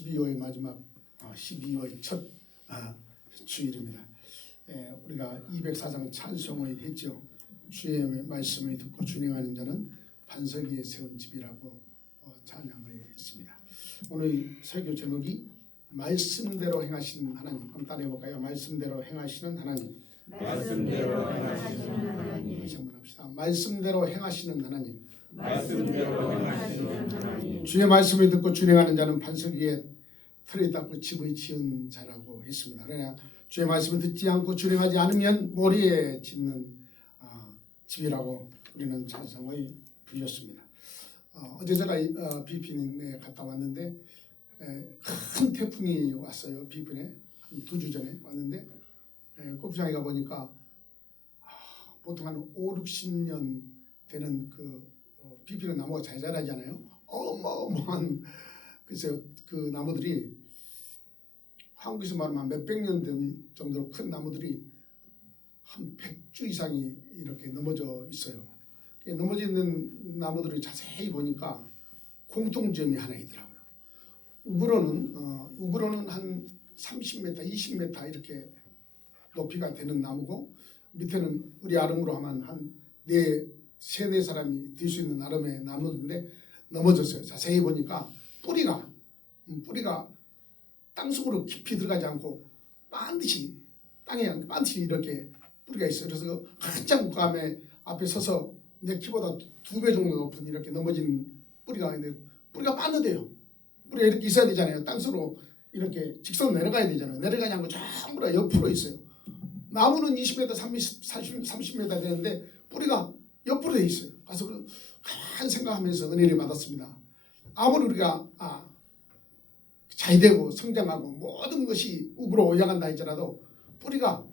12월의 마지막 12월 첫 주일입니다. 우리가 204장 찬송을 했죠. 주의 말씀을 듣고 준행하는 자는 반석 위에 세운 집이라고 찬양을 했습니다. 오늘 설교 제목이 말씀대로 행하시는 하나님. 한번 따라해볼까요? 말씀대로 행하시는 하나님. 말씀대로 행하시는 하나님. 다시 한번 합시다. 말씀대로 행하시는 하나님. 말씀대로 행하시는 하나님. 주의 말씀을 듣고 준행하는 자는 반석 위에 틀을 닦고 집을 지은 자라고 했습니다. 그러나 주의 말씀을 듣지 않고 준행하지 않으면 모래에 짓는 집이라고 우리는 찬송을 부렸습니다. 어제 제가 필리핀에 갔다 왔는데 큰 태풍이 왔어요. 필리핀에 한 2주 전에 왔는데 골프장에 가보니까 보통 한 5-60년 되는 필리핀은 나무가 잘 자라잖아요. 어마어마한 글쎄요, 그 나무들이 한국에서 말하면 몇백 년 된 정도로 큰 나무들이 한 100주 이상이 이렇게 넘어져 있어요. 넘어져 있는 나무들을 자세히 보니까 공통점이 하나 있더라고요. 우그로는 한 30m, 20m 이렇게 높이가 되는 나무고, 밑에는 우리 아름으로 하면 한 3-4 사람이 들 수 있는 나름의 나무인데 넘어졌어요. 자세히 보니까 뿌리가 땅속으로 깊이 들어가지 않고 반드시 땅에 반드시 이렇게 뿌리가 있어요. 그래서 한참 물감에 앞에 서서 내 키보다 2배 정도 높은 이렇게 넘어진 뿌리가 있는데 뿌리가 빠르대요. 뿌리가 이렇게 있어야 되잖아요. 땅속으로 이렇게 직선 내려가야 되잖아요. 내려가지 않고 전부 다 옆으로 있어요. 나무는 20m, 30m 되는데 뿌리가 옆으로 돼 있어요. 그래서 가만히 생각하면서 은혜를 받았습니다. 아무리 우리가 잘되고 성장하고 모든 것이 우그러 올라간다 할지라도 뿌리가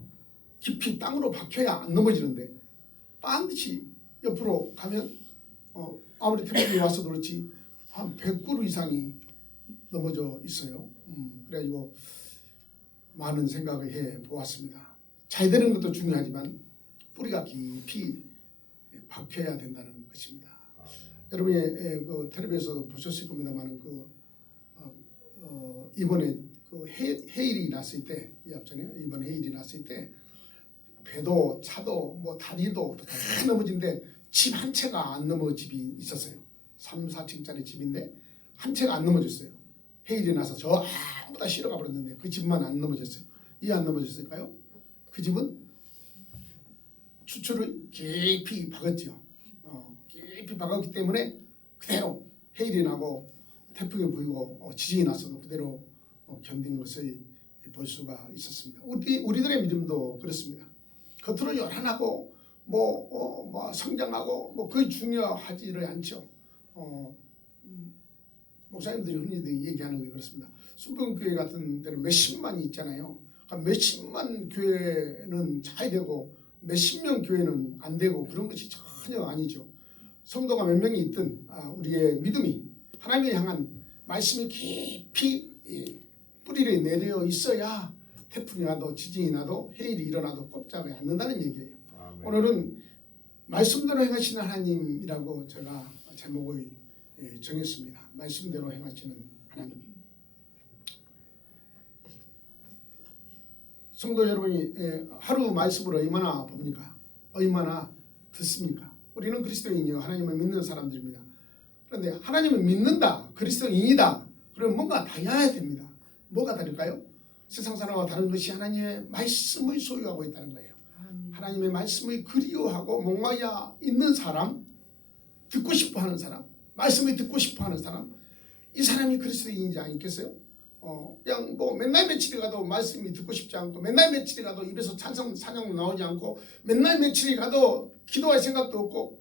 깊이 땅으로 박혀야 안 넘어지는데 반드시 옆으로 가면 아무리 태풍이 와서도 그렇지 한 100그루 이상이 넘어져 있어요. 그래가지고 많은 생각을 해보았습니다. 잘 되는 것도 중요하지만 뿌리가 깊이 박혀야 된다는 것입니다. 여러분이 텔레비에서도 보셨을 겁니다만 이번에 해일이 났을 때, 이번 해일이 났을 때 배도 차도 다리도 다 넘어진데 집 한 채가 안 넘어 집이 있었어요. 3-4층짜리 집인데 한 채가 안 넘어졌어요. 해일이 나서 저 아무다 실어가 버렸는데 그 집만 안 넘어졌어요. 왜 안 넘어졌을까요? 그 집은 추출을 깊이 박았죠. 깊이 박았기 때문에 그대로 해일이 나고 태풍이 불고 지진이 났어도 그대로 견딘 것을 볼 수가 있었습니다. 우리들의 믿음도 그렇습니다. 겉으로 요란하고 성장하고 그게 중요하지를 않죠. 목사님들이 흔히 얘기하는 게 그렇습니다. 순복음교회 같은 데는 몇십만이 있잖아요. 그러니까 몇십만 교회는 잘 되고 몇십 명 교회는 안 되고 그런 것이 전혀 아니죠. 성도가 몇 명이 있든 우리의 믿음이 하나님을 향한 말씀이 깊이 뿌리를 내려 있어야 태풍이 와도 지진이 나도 해일이 일어나도 꼼짝을 않는다는 얘기예요. 아멘. 오늘은 말씀대로 행하시는 하나님이라고 제가 제목을 정했습니다. 말씀대로 행하시는 하나님. 성도 여러분이 하루 말씀을 얼마나 봅니까? 얼마나 듣습니까? 우리는 그리스도인이요 하나님을 믿는 사람들입니다. 그런데 하나님을 믿는다, 그리스도인이다, 그러면 뭔가 달라야 됩니다. 뭐가 다를까요? 세상 사람과 다른 것이 하나님의 말씀을 소유하고 있다는 거예요. 하나님의 말씀을 그리워하고 목마야 있는 사람, 듣고 싶어하는 사람, 말씀을 듣고 싶어하는 사람, 이 사람이 그리스도인이지 않겠어요? 그냥 맨날 며칠이 가도 말씀이 듣고 싶지 않고, 맨날 며칠이 가도 입에서 찬송 찬양 나오지 않고, 맨날 며칠이 가도 기도할 생각도 없고,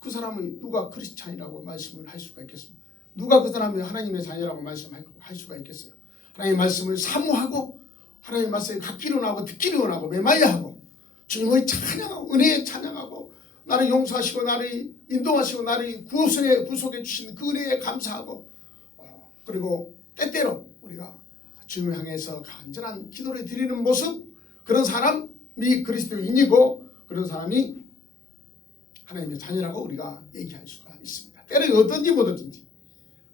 그 사람이 누가 크리스찬이라고 말씀을 할 수가 있겠습니까? 누가 그 사람이 하나님의 자녀라고 말씀할 수가 있겠어요? 하나님의 말씀을 사모하고 하나님의 말씀을 갖기로 원하고 듣기로 원하고 메마야 하고 주님을 찬양하고 은혜에 찬양하고 나를 용서하시고 나를 인도하시고 나를 구속해 주신 그 은혜에 감사하고 그리고 때때로 우리가 주님을 향해서 간절한 기도를 드리는 모습, 그런 사람이 그리스도인이고 그런 사람이 하나님의 자녀라고 우리가 얘기할 수가 있습니다. 때를 얻든지 못 얻든지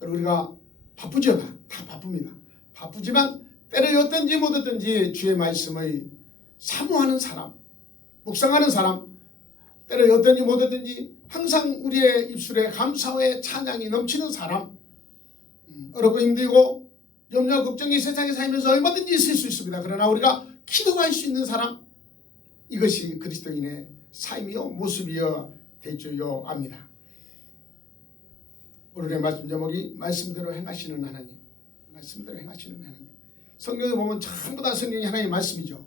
우리가 바쁘죠. 다 바쁩니다. 바쁘지만 때를 어떤지 못 어떤지 주의 말씀의 사모하는 사람, 묵상하는 사람, 때를 어떤지 못 어떤지 항상 우리의 입술에 감사의 찬양이 넘치는 사람, 어렵고 힘들고 염려와 걱정이 세상에 살면서 얼마든지 있을 수 있습니다. 그러나 우리가 기도할 수 있는 사람, 이것이 그리스도인의 삶이요 모습이여 될 줄요 압니다. 오늘의 말씀 제목이 말씀대로 행하시는 하나님. 말씀대로 행하시는 하나님. 성경에 보면 전부 다 성경이 하나님의 말씀이죠.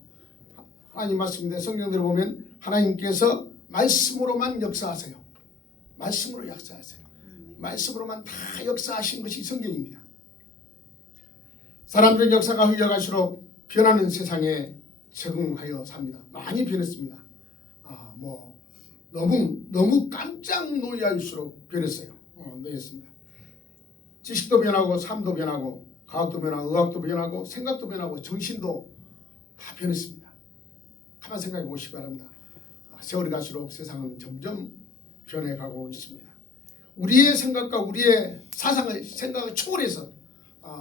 하나님 말씀인데 성경대로 보면 하나님께서 말씀으로만 역사하세요. 말씀으로 역사하세요. 말씀으로만 다 역사하신 것이 성경입니다. 사람들의 역사가 흘러갈수록 변하는 세상에 적응하여 삽니다. 많이 변했습니다. 너무 깜짝 놀랄수록 변했어요. 놀랐습니다. 지식도 변하고 삶도 변하고 과학도 변하고 의학도 변하고 생각도 변하고 정신도 다 변했습니다. 가만 생각해 보시기 바랍니다. 세월이 갈수록 세상은 점점 변해가고 있습니다. 우리의 생각과 우리의 생각을 초월해서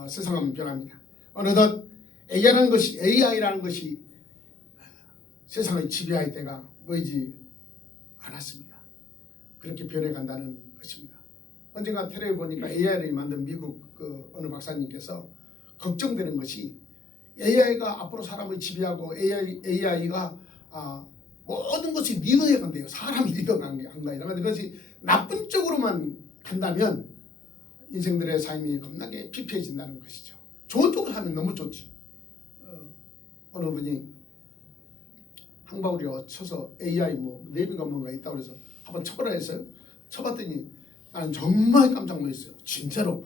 세상은 변합니다. 어느덧 AI라는 것이 세상을 지배할 때가 멀지 않았습니다. 그렇게 변해간다는 것입니다. 언젠가 테레비에 보니까 AI를 만든 미국 어느 박사님께서 걱정되는 것이 AI가 앞으로 사람을 지배하고 AI가 모든 것이 리더해 간대요. 사람이 리더가 안 가요. 그것이 나쁜 쪽으로만 간다면 인생들의 삶이 겁나게 피폐해진다는 것이죠. 좋은 쪽으로 하면 너무 좋지. 어느 분이 항바울이라고 쳐서 AI 내비가 뭔가 있다고 해서 한번 쳐보라 했어요. 쳐봤더니 나는 정말 깜짝 놀랐어요. 진짜로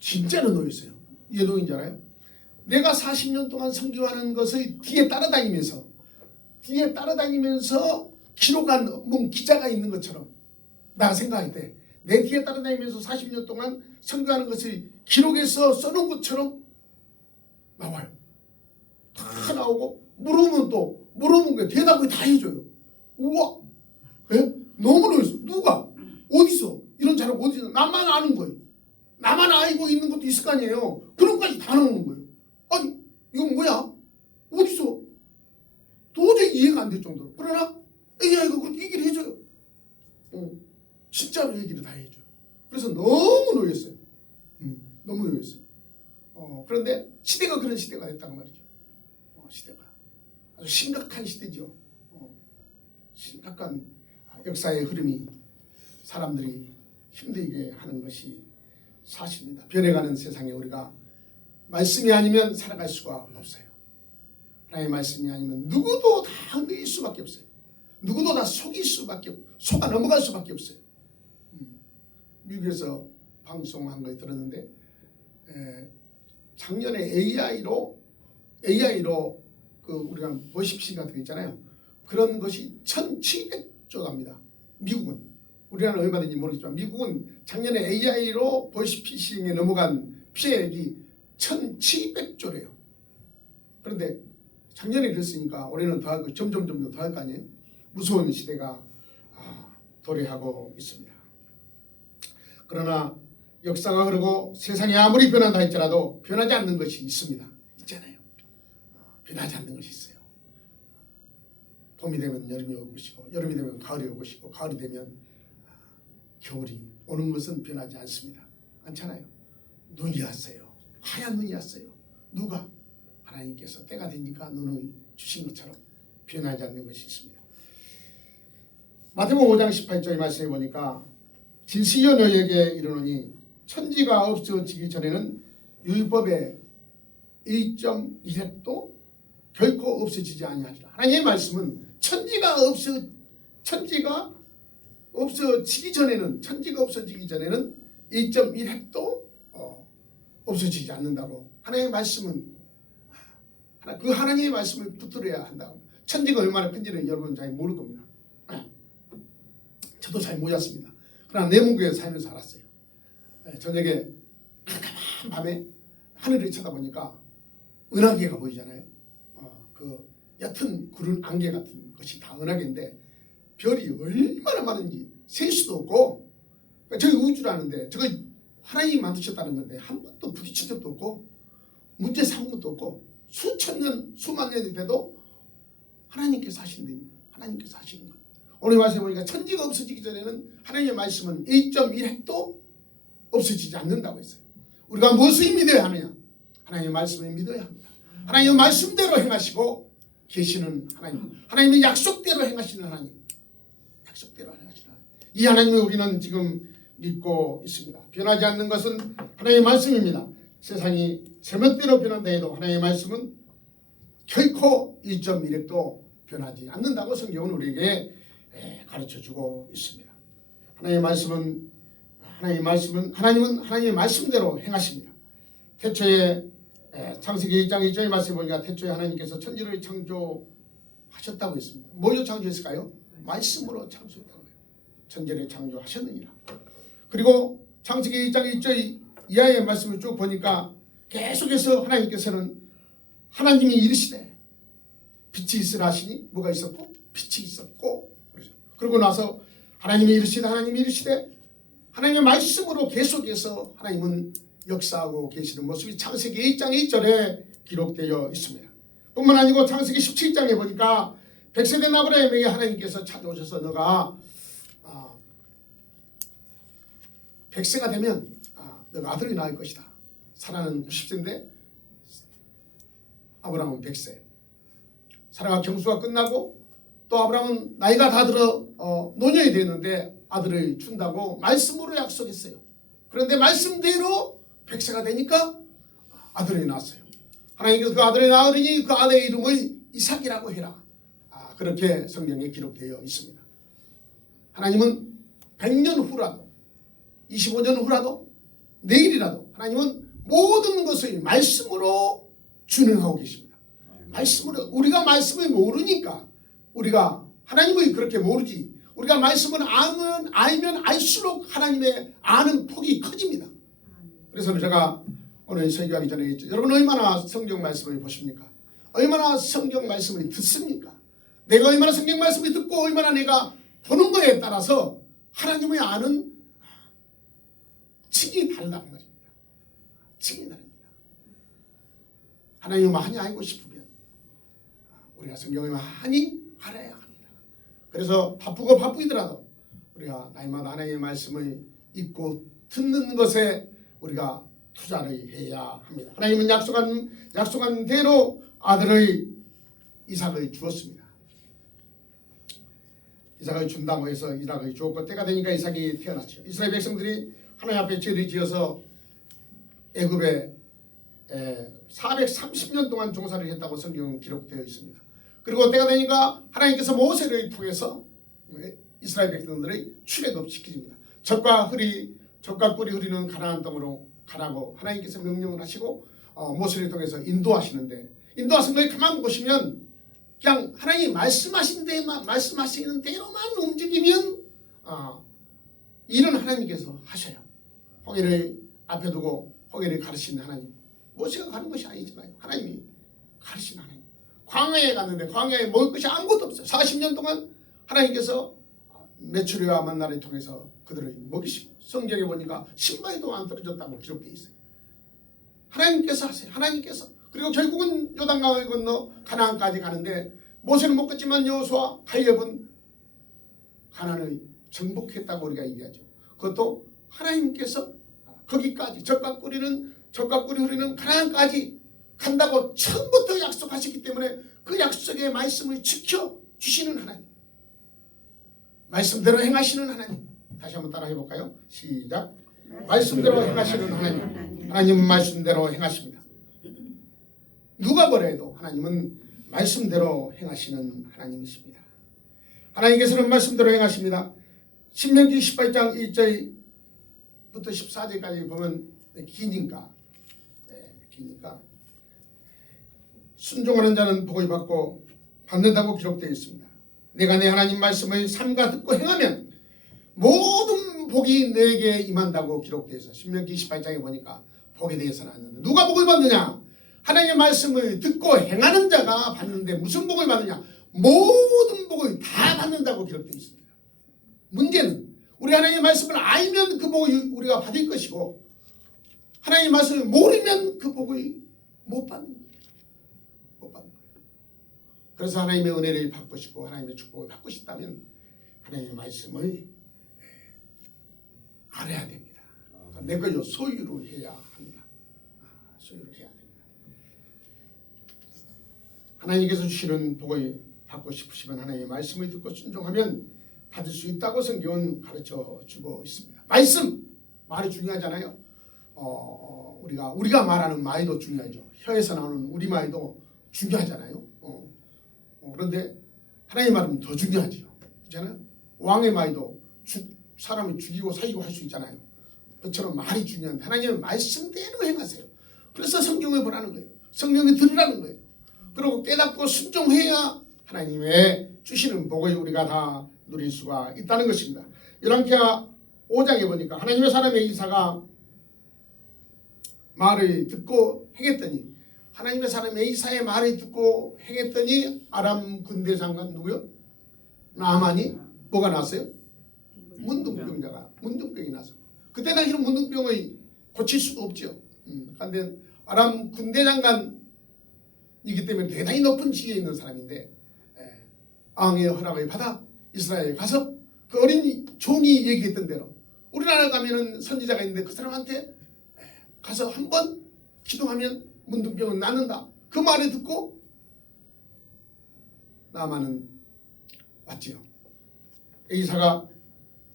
놀랐어요. 이게 누구인지 알아요? 내가 40년 동안 선교하는 것을 뒤에 따라다니면서 기록한 기자가 있는 것처럼 나 생각할 때 내 뒤에 따라다니면서 40년 동안 선교하는 것을 기록해서 써놓은 것처럼 나와요. 다 나오고 물어보면 게 대답을 다 해줘요. 우와, 예? 너무 놀랐어. 누가? 어디서? 이런 자료가 어디서? 나만 아는 거예요. 나만 알고 있는 것도 있을 거 아니에요. 그런 것까지 다 나오는 거예요. 아니 이건 뭐야? 어디서? 도저히 이해가 안 될 정도로. 그러나 AI가 그렇게 얘기를 해줘요. 진짜로 얘기를 다 해줘요. 그래서 너무 놀랐어요. 너무 놀랐어요. 그런데 시대가 그런 시대가 됐다고 말이죠. 시대가 아주 심각한 시대죠. 심각한 역사의 흐름이 사람들이 힘들게 하는 것이 사실입니다. 변해가는 세상에 우리가 말씀이 아니면 살아갈 수가 없어요. 하나님의 말씀이 아니면 누구도 다 흔들릴 수밖에 없어요. 누구도 다 속아 넘어갈 수밖에 없어요. 미국에서 방송한 걸 들었는데 작년에 AI로 우리가 보십시 같은 거 있잖아요. 그런 것이 1,700조랍니다. 미국은. 우리나라는 얼마든지 모르겠지만 미국은 작년에 AI로 보이스피싱에 넘어간 피해액이 1,700조래요. 그런데 작년에 그랬으니까 올해는 더하고 점점 더 할 거 아니에요. 무서운 시대가 도래하고 있습니다. 그러나 역사가 흐르고 세상이 아무리 변한다 할지라도 변하지 않는 것이 있잖아요. 변하지 않는 것이 있어요. 봄이 되면 여름이 오고 것이고 여름이 되면 가을이 오고 것이고 가을이 되면 겨울이 오는 것은 변하지 않잖아요. 눈이 왔어요. 하얀 눈이 왔어요. 누가? 하나님께서 때가 되니까 눈을 주신 것처럼 변하지 않는 것이 있습니다. 마태복음 5장 18절의 말씀에 보니까 진실로 너희에게 이르노니 천지가 없어지기 전에는 율법의 1.1획도 결코 없어지지 아니하리라. 하나님의 말씀은 천지가 없어지기 전에는 1.1획도 없어지지 않는다고. 하나님의 말씀은 그 하나님의 말씀을 붙들어야 한다고. 천지가 얼마나 큰지는 여러분 잘 모를 겁니다. 저도 잘 몰랐습니다. 그러나 내 문교에 살면서 알았어요. 저녁에 깜깜한 밤에 하늘을 쳐다보니까 은하계가 보이잖아요. 그 옅은 구름 안개 같은 것이 다 은하계인데 별이 얼마나 많은지 셀 수도 없고 저기 우주라는데 저거 하나님이 만드셨다는 건데 한 번도 부딪힌 적도 없고 문제 삼은 것도 없고 수천 년 수만 년이 돼도 하나님께서 하신다. 하나님께서 하시는 거예요. 오늘 말씀에 보니까 천지가 없어지기 전에는 하나님의 말씀은 1.1핵도 없어지지 않는다고 했어요. 우리가 무엇을 믿어야 하느냐? 하나님의 말씀을 믿어야 합니다. 하나님의 말씀대로 행하시고 계시는 하나님, 하나님의 약속대로 행하시는 하나님, 약속대로 행하시는 하나님. 이 하나님을 우리는 지금 믿고 있습니다. 변하지 않는 것은 하나님의 말씀입니다. 세상이 세멋대로 변한다 해도 하나님의 말씀은 결코 1.1핵도 변하지 않는다고 성경은 우리에게 가르쳐주고 있습니다. 하나님의 말씀은 하나님은 하나님의 말씀대로 행하십니다. 태초에 창세기 1장 1절의 말씀에 보니까 태초에 하나님께서 천지를 창조하셨다고 했습니다. 뭘로 창조했을까요? 말씀으로 창조했다고 해요. 천지를 창조하셨느니라. 그리고 창세기 1장 1절 이하의 말씀을 쭉 보니까 계속해서 하나님께서는 하나님이 이르시되 빛이 있으라 하시니 뭐가 있었고? 빛이 있었고. 그러고 나서 하나님이 이르시되 하나님의 말씀으로 계속해서 하나님은 역사하고 계시는 모습이 창세기 1장 1절에 기록되어 있습니다. 뿐만 아니고 창세기 17장에 보니까 백세된 아브라함에게 하나님께서 찾아오셔서 너가 100세가 되면 너가 아들이 낳을 것이다. 사라는 90세인데 아브라함은 100세. 사라가 경수가 끝나고 또 아브라함은 나이가 다 들어 노년이 됐는데 아들을 준다고 말씀으로 약속했어요. 그런데 말씀대로 100세가 되니까 아들이 낳았어요. 하나님께서 그 아들을 낳으니 그 아들의 이름을 이삭이라고 해라. 그렇게 성경에 기록되어 있습니다. 하나님은 100년 후라도 25년 후라도 내일이라도 하나님은 모든 것을 말씀으로 준행하고 계십니다. 말씀으로 우리가 말씀을 모르니까 우리가 하나님을 그렇게 모르지. 우리가 말씀을 알면 알수록 하나님의 아는 폭이 커집니다. 그래서 제가 오늘 설교하기 전에 했죠. 여러분 얼마나 성경 말씀을 보십니까? 얼마나 성경 말씀을 듣습니까? 내가 얼마나 성경 말씀을 듣고 얼마나 내가 보는 거에 따라서 하나님의 아는 층이 다르다는 말입니다. 층이 다릅니다. 하나님을 많이 알고 싶으면 우리가 성경을 많이 알아야 합니다. 그래서 바쁘더라도 우리가 날마다 하나님의 말씀을 읽고 듣는 것에 우리가 투자를 해야 합니다. 하나님은 약속한 대로 아들의 이삭을 주었습니다. 이삭을 준다고 해서 이삭을 주었고 때가 되니까 이삭이 태어났죠. 이스라엘 백성들이 하나님 앞에 죄를 지어서 애굽에 430년 동안 종살이를 했다고 성경은 기록되어 있습니다. 그리고 때가 되니까 하나님께서 모세를 통해서 이스라엘 백성들을 출애굽시킵니다. 젖과 꿀이 흐르는 가나안 땅으로 가라고 하나님께서 명령을 하시고 모세를 통해서 인도하시는데 인도하신 걸 가만 보시면 그냥 하나님이 말씀하시는 대로만 움직이면 일은 하나님께서 하셔요. 홍해를 앞에 두고 홍해를 가르치는 하나님. 모세가 가는 것이 아니잖아요. 하나님이 가르치는 하나님. 광야에 갔는데 광야에 먹을 것이 아무것도 없어요. 40년 동안 하나님께서 메추리와 만나를 통해서 그들을 먹이시고 성경에 보니까 신발도 안 떨어졌다고 기록되어 있어요. 하나님께서 하세요. 하나님께서. 그리고 결국은 요단강을 건너 가나안까지 가는데 모세는 못 갔지만 여호수아 갈렙은 가나안을 정복했다고 우리가 얘기하죠. 그것도 하나님께서 거기까지 젖과 꿀이 흐르는 가나안까지 간다고 처음부터 약속하셨기 때문에 그 약속의 말씀을 지켜주시는 하나님, 말씀대로 행하시는 하나님. 다시 한번 따라 해볼까요? 시작. 말씀대로 행하시는 하나님. 하나님은 말씀대로 행하십니다. 누가 뭐래도 하나님은 말씀대로 행하시는 하나님이십니다. 하나님께서는 말씀대로 행하십니다. 신명기 18장 1절부터 14절까지 보면 기니까 순종하는 자는 복을 받는다고 기록되어 있습니다. 내가 내 하나님 말씀을 삼가 듣고 행하면 모든 복이 내게 임한다고 기록되어 있어요. 신명기 28장에 보니까 복에 대해서 나왔는데 누가 복을 받느냐? 하나님의 말씀을 듣고 행하는 자가 받는데 무슨 복을 받느냐? 모든 복을 다 받는다고 기록되어 있습니다. 문제는 우리 하나님의 말씀을 알면 그 복을 우리가 받을 것이고 하나님의 말씀을 모르면 그 복을 못 받는 거예요. 못 받는 거예요. 그래서 하나님의 은혜를 받고 싶고 하나님의 축복을 받고 싶다면 하나님의 말씀을 알아야 됩니다. 내 걸로 소유를 해야 합니다. 소유를 해야 됩니다. 하나님께서 주시는 복을 받고 싶으시면 하나님의 말씀을 듣고 순종하면 받을 수 있다고 성경은 가르쳐 주고 있습니다. 말이 중요하잖아요. 우리가 말하는 말도 중요하죠. 혀에서 나오는 우리 말도 중요하잖아요. 그런데 하나님의 말은 더 중요하죠. 그렇잖아요. 왕의 말도 사람을 죽이고 살리고 할 수 있잖아요. 그처럼 말이 중요한데 하나님의 말씀대로 행하세요. 그래서 성경을 보라는 거예요. 성경을 들으라는 거예요. 그리고 깨닫고 순종해야 하나님의 주시는 복을 우리가 다 누릴 수가 있다는 것입니다. 열왕기하 5장에 보니까 하나님의 사람 엘리사가 말을 듣고 행했더니 하나님의 사람 엘리사의 말을 듣고 행했더니 아람 군대 장관 누구요? 나아만이 뭐가 났어요? 문둥병이 나서 그때 당시는 문둥병을 고칠 수가 없죠. 그런데 아람 군대 장관이기 때문에 대단히 높은 지위에 있는 사람인데 왕의 허락을 받아 이스라엘에 가서 그 어린 종이 얘기했던 대로 우리나라 가면은 선지자가 있는데 그 사람한테 가서 한번 기도하면 문둥병은 낫는다. 그 말을 듣고 나아만은 왔지요. 엘리사가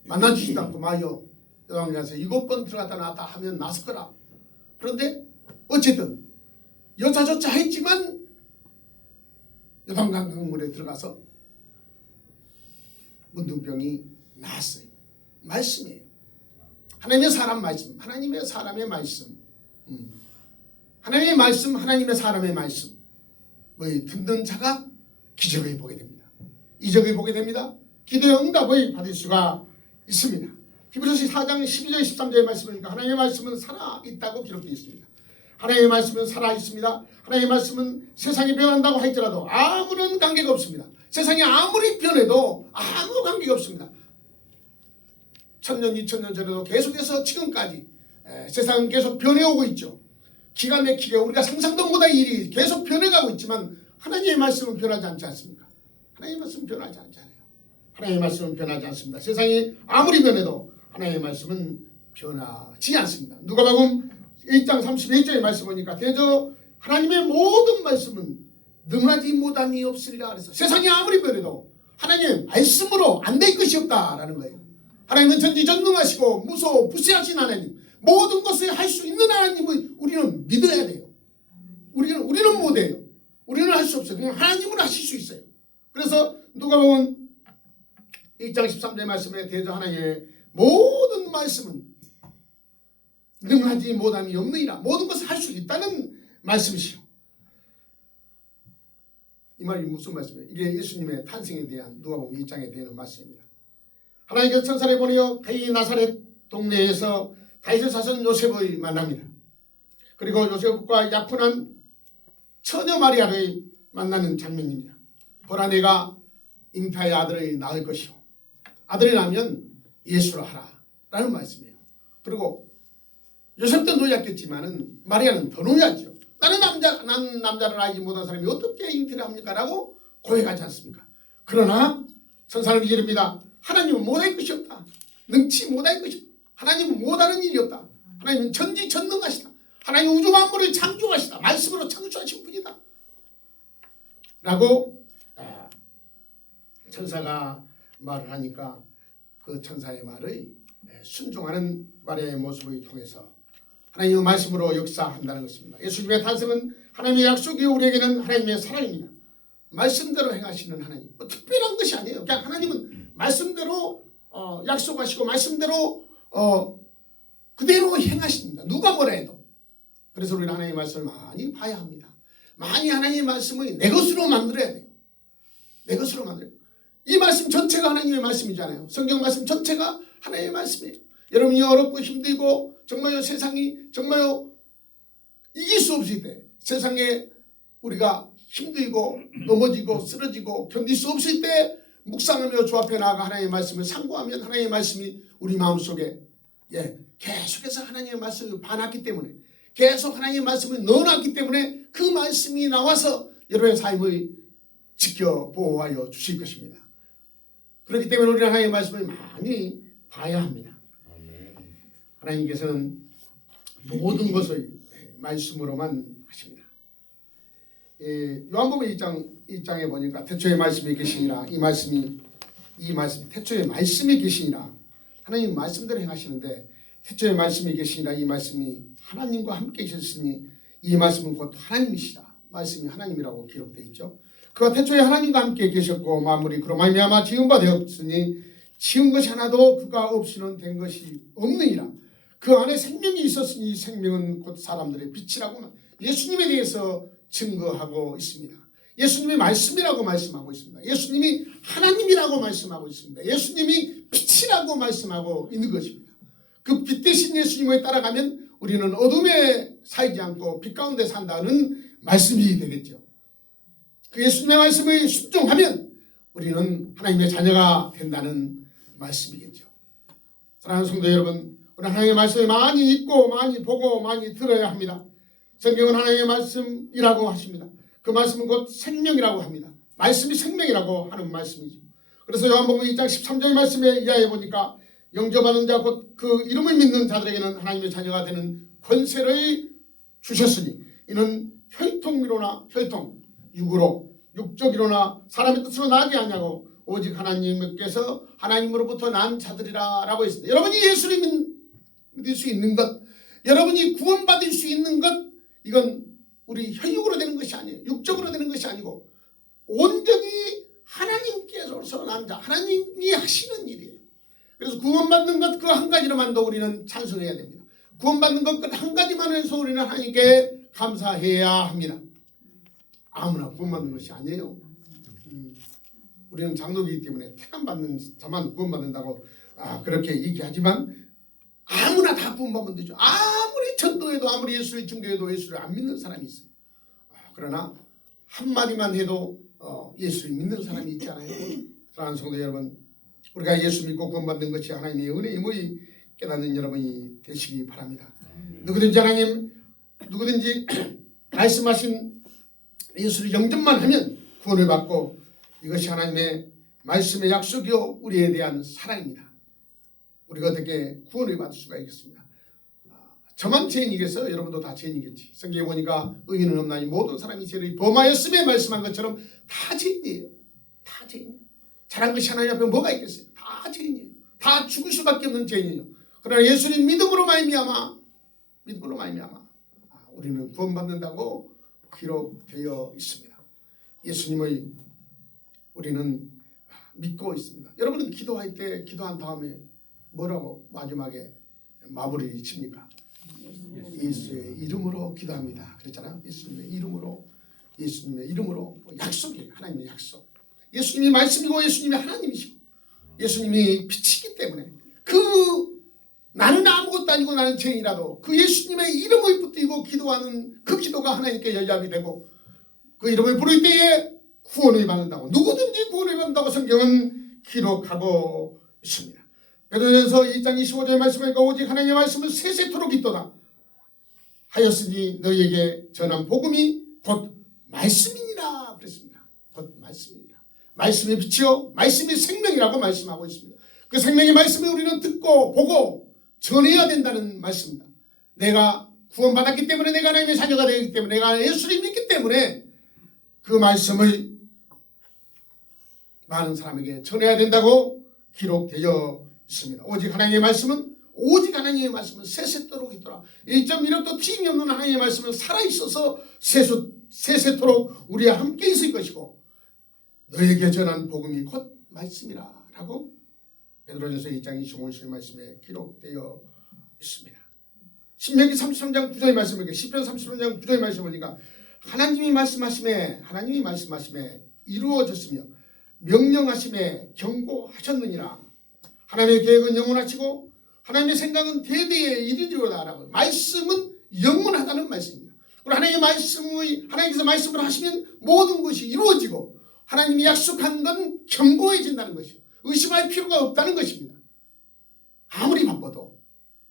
만나주지도 않고 마여 여왕에 가서 7번 들어갔다 나왔다 하면 낫을 거라. 그런데 어쨌든 여차저차 했지만 요단강 강물에 들어가서 문둥병이 나았어요. 말씀이에요. 하나님의 사람 말씀, 하나님의 사람의 말씀, 하나님의 말씀, 하나님의 사람의 말씀. 듣는 자가 기적을 보게 됩니다. 이적을 보게 됩니다. 기도의 응답을 받을 수가 있습니다. 히브리서 4장 12절 13절의 말씀을 보니까 하나님의 말씀은 살아있다고 기록되어 있습니다. 하나님의 말씀은 살아있습니다. 하나님의 말씀은 세상이 변한다고 할지라도 아무런 관계가 없습니다. 세상이 아무리 변해도 아무 관계가 없습니다. 1000년, 2000년 전에도 계속해서 지금까지 세상은 계속 변해오고 있죠. 기가 막히게 우리가 상상도 못할 일이 계속 변해가고 있지만 하나님의 말씀은 변하지 않지 않습니까? 하나님의 말씀은 변하지 않잖아요. 하나님의 말씀은 변하지 않습니다. 세상이 아무리 변해도 하나님의 말씀은 변하지 않습니다. 누가복음 1장 31절의 말씀 보니까 대저 하나님의 모든 말씀은 능하지 못함이 없으리라 그래서 세상이 아무리 변해도 하나님의 말씀으로 안 될 것이 없다라는 거예요. 하나님은 전지전능하시고 무소부시하신 하나님, 모든 것을 할 수 있는 하나님을 우리는 믿어야 돼요. 우리는 못해요. 우리는 할 수 없어요. 그냥 하나님은 하실 수 있어요. 그래서 누가복음 1장 13절 말씀에 대저 하나님의 모든 말씀은 능하지 못함이 없느니라. 모든 것을 할 수 있다는 말씀이시오. 이 말이 무슨 말씀이에요? 이게 예수님의 탄생에 대한 누가복음 1장에 대한 말씀입니다. 하나님께서 천사를 보내어 갈릴리 나사렛 동네에서 다윗의 자손 요셉을 만납니다. 그리고 요셉과 약혼한 처녀 마리아를 만나는 장면입니다. 보라 내가 잉타의 아들을 낳을 것이요 아들이 나면 예수라 하라 라는 말씀이에요. 그리고 요셉도 놀랐겠지만은 마리아는 더 놀랐죠. 나는 남자를 알지 못한 사람이 어떻게 잉태를 합니까? 라고 고백하지 않습니까? 그러나 천사는 이릅니다. 하나님은 못할 것이 없다. 능치 못할 것이 없다. 하나님은 못하는 일이 없다. 하나님은 전지전능하시다. 하나님은 우주 만물을 창조하시다. 말씀으로 창조하신 분이다. 라고 천사가 말을 하니까 그 천사의 말을 순종하는 마리아의 모습을 통해서 하나님의 말씀으로 역사한다는 것입니다. 예수님의 탄생은 하나님의 약속이 우리에게는 하나님의 사랑입니다. 말씀대로 행하시는 하나님. 뭐 특별한 것이 아니에요. 그냥 하나님은 말씀대로 약속하시고 말씀대로 그대로 행하십니다. 누가 뭐라 해도. 그래서 우리는 하나님의 말씀을 많이 봐야 합니다. 많이 하나님의 말씀을 내 것으로 만들어야 돼요. 내 것으로 만들어야 돼요. 이 말씀 전체가 하나님의 말씀이잖아요. 성경 말씀 전체가 하나님의 말씀이에요. 여러분이 어렵고 힘들고 정말요 세상이 정말요 이길 수 없을 때 세상에 우리가 힘들고 넘어지고 쓰러지고 견딜 수 없을 때 묵상하며 주 앞에 나아가 하나님의 말씀을 상고하면 하나님의 말씀이 우리 마음속에 계속해서 하나님의 말씀을 봐놨기 때문에, 계속 하나님의 말씀을 넣어놨기 때문에 그 말씀이 나와서 여러분의 삶을 지켜 보호하여 주실 것입니다. 그렇기 때문에 우리는 하나님의 말씀을 많이 봐야 합니다. 하나님께서는 모든 것을 말씀으로만 하십니다. 요한복음 1장에 보니까 태초에 말씀이 계시니라, 이 말씀 태초에 말씀이 계시니라, 하나님 말씀대로 행하시는데, 태초에 말씀이 계시니라, 이 말씀이 하나님과 함께 계셨으니 이 말씀은 곧 하나님이시라. 말씀이 하나님이라고 기록되어 있죠. 그가 태초에 하나님과 함께 계셨고 만물이 그로 말미암아 지은 바 되었으니 지은 것이 하나도 그가 없이는 된 것이 없느니라. 그 안에 생명이 있었으니 생명은 곧 사람들의 빛이라고 예수님에 대해서 증거하고 있습니다. 예수님이 말씀이라고 말씀하고 있습니다. 예수님이 하나님이라고 말씀하고 있습니다. 예수님이 빛이라고 말씀하고 있는 것입니다. 그 빛 대신 예수님을 따라가면 우리는 어둠에 살지 않고 빛 가운데 산다는 말씀이 되겠죠. 그 예수님의 말씀을 순종하면 우리는 하나님의 자녀가 된다는 말씀이겠죠. 사랑하는 성도 여러분, 우리 하나님의 말씀을 많이 읽고 많이 보고 많이 들어야 합니다. 성경은 하나님의 말씀이라고 하십니다. 그 말씀은 곧 생명이라고 합니다. 말씀이 생명이라고 하는 말씀이죠. 그래서 요한복음 2장 13절 말씀에 이하에 보니까 영접하는 자 곧 그 이름을 믿는 자들에게는 하나님의 자녀가 되는 권세를 주셨으니 이는 혈통이로나 육으로 육적이로나 사람의 뜻으로 나지 아니하고 오직 하나님께서 하나님으로부터 난 자들이라라고 했습니다. 여러분이 예수를 믿을 수 있는 것, 여러분이 구원받을 수 있는 것, 이건 우리 혈육으로 되는 것이 아니에요. 육적으로 되는 것이 아니고 온전히 하나님께서 난 자, 하나님이 하시는 일이에요. 그래서 구원받는 것 그 한 가지로만도 우리는 찬송해야 됩니다. 구원받는 것 그 한 가지만 해서 우리는 하나님께 감사해야 합니다. 아무나 구원받는 것이 아니에요. 우리는 장로이기 때문에 택함받는 자만 구원받는다고 그렇게 얘기하지만 아무나 다 구원받으면 되죠. 아무리 전도해도 아무리 예수를 증거해도 예수를 안 믿는 사람이 있어요. 그러나 한마디만 해도 예수를 믿는 사람이 있잖아요. 사랑하는 성도 여러분, 우리가 예수 믿고 구원받는 것이 하나님의 은혜임을 깨닫는 여러분이 되시기 바랍니다. 누구든지 말씀하신 예수를 영접만 하면 구원을 받고 이것이 하나님의 말씀의 약속이요 우리에 대한 사랑입니다. 우리가 어떻게 구원을 받을 수가 있겠습니다. 저만 죄인이겠어요? 여러분도 다 죄인이겠지. 성경에 보니까 의인은 없나니 모든 사람이 죄를 범하였음에 말씀한 것처럼 다 죄인이에요. 다 죄인이에요. 잘한 것이 하나님 앞에 뭐가 있겠어요? 다 죄인이에요. 다 죽을 수밖에 없는 죄인이에요. 그러나 예수님 믿음으로 말미암아 우리는 구원받는다고 기록되어 있습니다. 예수님을 우리는 믿고 있습니다. 여러분은 기도할 때 기도한 다음에 뭐라고 마지막에 마무리를 칩니까? 예수의 이름으로 기도합니다. 그랬잖아요. 예수님의 이름으로 약속이에요. 하나님의 약속. 예수님이 말씀이고 예수님이 하나님이시고 예수님이 빛이기 때문에 나는 아무것도 아니고 나는 죄인이라도 그 예수님의 이름을 붙들고 기도하는 그 기도가 하나님께 연락이 되고 그 이름을 부를 때에 구원을 받는다고, 누구든지 구원을 받는다고 성경은 기록하고 있습니다. 베드로전서 2장 25절 말씀하니까 오직 하나님의 말씀은 세세토록 있도다 하였으니 너희에게 전한 복음이 곧 말씀이니라 그랬습니다. 곧 말씀이니라. 말씀의 빛이요 말씀이 생명이라고 말씀하고 있습니다. 그 생명의 말씀을 우리는 듣고 보고 전해야 된다는 말씀입니다. 내가 구원받았기 때문에, 내가 하나님의 자녀가 되기 때문에, 내가 예수를 믿기 때문에 그 말씀을 많은 사람에게 전해야 된다고 기록되어 있습니다. 오직 하나님의 말씀은 세세토록 있더라. 1.1억도 튀김이 없는 하나님의 말씀은 살아있어서 세세토록 우리와 함께 있을 것이고 너에게 전한 복음이 곧 말씀이라 라고 베드로전서 2장 25절 말씀에 기록되어 있습니다. 신명기 33장 9절의 말씀을 시편 33장 9절의 말씀을 보니까 하나님이 말씀하심에 이루어졌으며 명령하심에 경고하셨느니라. 하나님의 계획은 영원하시고 하나님의 생각은 대대에 이르리로다 라고. 말씀은 영원하다는 말씀입니다. 하나님께서 말씀을 하시면 모든 것이 이루어지고 하나님이 약속한 건 견고해진다는 것이요. 의심할 필요가 없다는 것입니다. 아무리 바빠도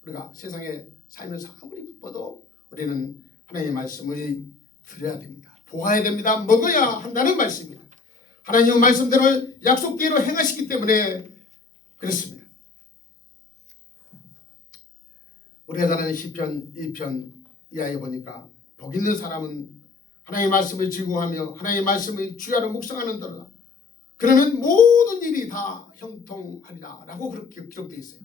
우리가 세상에 살면서 아무리 바빠도 우리는 하나님의 말씀을 들어야 됩니다. 보아야 됩니다. 먹어야 한다는 말씀입니다. 하나님의 말씀대로 약속대로 행하시기 때문에 그렇습니다. 우리가 잘 아는 시편 2편 이하에 보니까 복 있는 사람은 하나님의 말씀을 즐거워하며 하나님의 말씀을 주야로 묵상하는도다. 그러면 모든 일이 다 형통하리라 라고 그렇게 기록되어 있어요.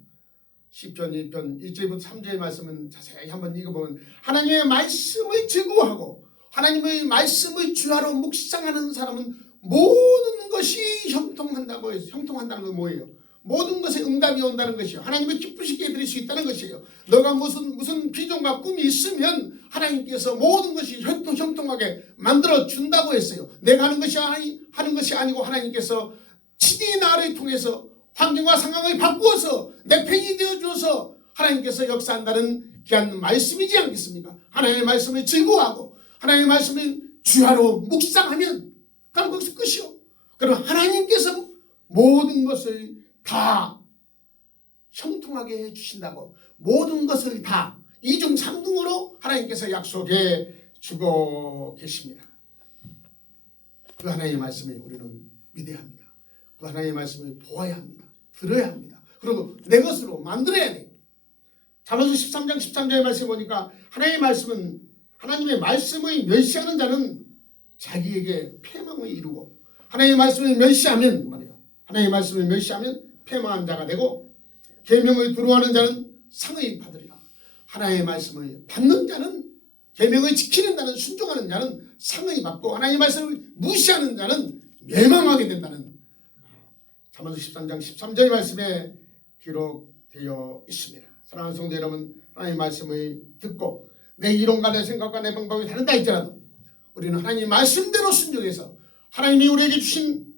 시편 1편 1절부터 3절의 말씀은 자세히 한번 읽어보면 하나님의 말씀을 즐거워하고 하나님의 말씀을 주야로 묵상하는 사람은 모든 것이 형통한다고 해서 형통한다는 건 뭐예요? 모든 것에 응답이 온다는 것이요. 하나님을 기쁘시게 해드릴 수 있다는 것이에요. 너가 무슨 비전과 꿈이 있으면 하나님께서 모든 것이 형통하게 만들어 준다고 했어요. 내가 하는 것이 아니고 하나님께서 친히 나를 통해서 환경과 상황을 바꾸어서 내 편이 되어줘서 하나님께서 역사한다는 귀한 말씀이지 않겠습니까? 하나님의 말씀을 즐거워하고 하나님의 말씀을 주야로 묵상하면 그럼 거기서 끝이요. 그럼 하나님께서 모든 것을 다 형통하게 해주신다고 모든 것을 다 이중삼등으로 하나님께서 약속해 주고 계십니다. 그 하나님의 말씀을 우리는 믿어야 합니다. 그 하나님의 말씀을 보아야 합니다. 들어야 합니다. 그리고 내 것으로 만들어야 돼요. 잠언서 13장 13절의 말씀 보니까 하나님의 말씀을 멸시하는 자는 자기에게 패망을 이루고 하나님의 말씀을 멸시하면 말이에요. 하나님의 말씀을 멸시하면 패망한 자가 되고 계명을 두려워하는 자는 상을 받으리라. 하나님의 말씀을 받는 자는 계명을 지키는 자는 순종하는 자는 상을 받고 하나님의 말씀을 무시하는 자는 멸망하게 된다는 잠언서 13장 13절의 말씀에 기록되어 있습니다. 사랑하는 성도 여러분, 하나님의 말씀을 듣고 내 이론과 내 생각과 내 방법이 다른다 할지라도 우리는 하나님의 말씀대로 순종해서 하나님이 우리에게 주신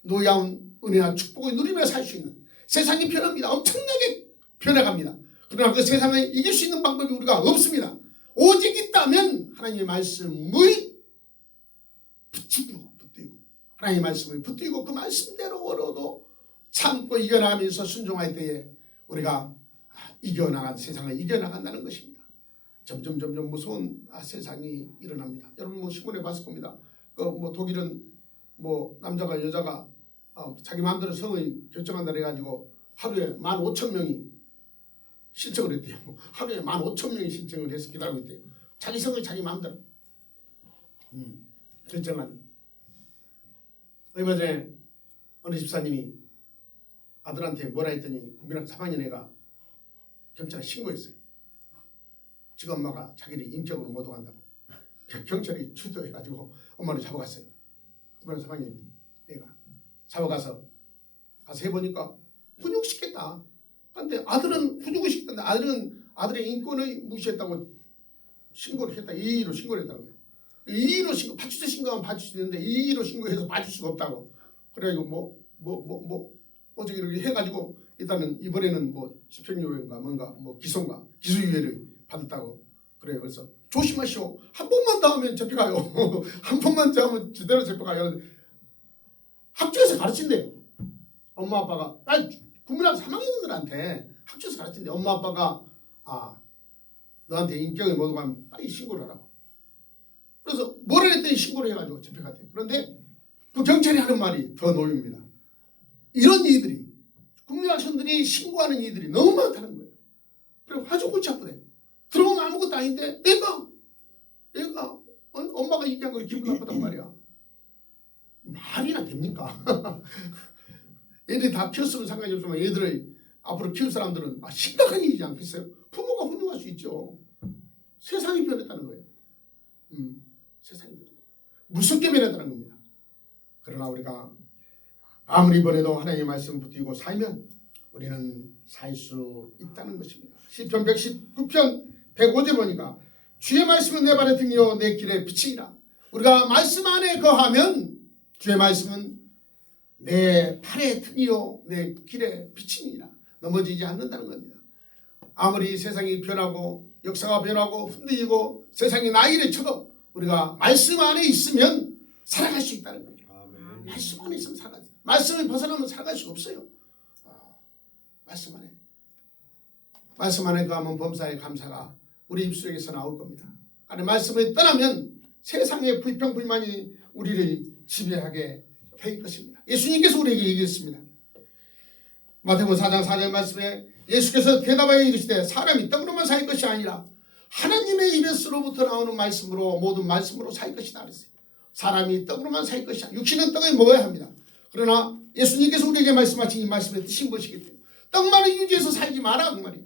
놀라운 은혜와 축복을 누리며 살 수 있는 세상이 변합니다. 엄청나게 변해갑니다. 그러나 그 세상을 이길 수 있는 방법이 우리가 없습니다. 오직 있다면 하나님의 말씀을 붙들고 하나님의 말씀을 붙들고 그 말씀대로도 참고 이겨나가면서 순종할 때에 우리가 세상을 이겨나간다는 것입니다. 점점 무서운 세상이 일어납니다. 여러분 신문에 봤을 겁니다. 독일은 남자가 여자가 자기 마음대로 성을 결정한다 해가지고 하루에 15,000명이 신청을 했대요. 하루에 15,000명이 신청을 해서 기다리고 있대요. 자기 성을 자기 마음대로 결정하는. 얼마 전에 어느 집사님이 아들한테 뭐라 했더니 국민학 3학년 애가 경찰에 신고했어요. 지금 엄마가 자기를 인격으로 모독한다고. 경찰이 출동해가지고 엄마를 잡아갔어요. 국민학 3학년 애가 잡아가서 해보니까 훈육시켰다. 그런데 아들은 훈육을 시켰는데 아들의 인권을 무시했다고 신고를 했다. 이의로 신고를 했다고요. 이의로 파출소 신고하면 봐줄 수 있는데 이의로 신고해서 봐줄 수가 없다고. 그래가지고 어떻게 이렇게 해가지고 일단은 이번에는 집행유예인가 기소인가 기소유예를 받았다고 그래요. 그래서 조심하시오. 한 번만 더 하면 잡혀가요. 한 번만 더 하면 제대로 잡혀가요. 학교에서 가르친대요. 엄마 아빠가 국민학교 3학년들한테 학교에서 가르친대. 엄마 아빠가 너한테 인격을 모독하면 빨리 신고를 하라고. 그래서 뭐라 했더니 신고를 해가지고 잡혀갔대요. 그런데 그 경찰이 하는 말이 더 노입니다. 이런 이들이 국민학생들이 신고하는 이들이 너무 많다는 거예요. 그리고 아주 골치 아프대. 들어오면 아무것도 아닌데 내가 엄마가 얘기한 거 기분 나쁘단 말이야. 말이나 됩니까? 애들이 다 키웠으면 상관이 없지만 애들을 앞으로 키울 사람들은 심각한 일이지 않겠어요? 부모가 훈육할 수 있죠. 세상이 변했다는 거예요. 세상이 변했다. 무섭게 변했다는 겁니다. 그러나 우리가 아무리 번해도 하나님의 말씀을 붙들고 살면 우리는 살 수 있다는 것입니다. 시편 119편 105절 보니까 주의 말씀은 내 발의 등이요 내 길의 빛이니라. 우리가 말씀 안에 거하면 주의 말씀은 내 팔의 등이요 내 길의 빛이니라. 넘어지지 않는다는 겁니다. 아무리 세상이 변하고 역사가 변하고 흔들리고 세상이 나이를 쳐도 우리가 말씀 안에 있으면 살아갈 수 있다는 겁니다. 아멘. 말씀 안에 있으면 살아갈 수 있어요. 말씀을 벗어나면 살아갈 수 없어요. 말씀 안에. 말씀 안에 거하면 범사의 감사가 우리 입술에서 나올 겁니다. 아니 말씀을 떠나면 세상의 불평불만이 우리를 지배하게 될 것입니다. 예수님께서 우리에게 얘기했습니다. 마태복음 4장 4절 말씀에 예수께서 대답하여 이르시되 사람이 떡으로만 살 것이 아니라 하나님의 입에서로부터 나오는 말씀으로 모든 말씀으로 살 것이다 그랬어요. 사람이 떡으로만 살 것이 아니라 육신은 떡을 먹어야 합니다. 그러나 예수님께서 우리에게 말씀하신 이 말씀의 뜻이 무엇이겠어요? 떡만을 유지해서 살지 마라 그 말이에요.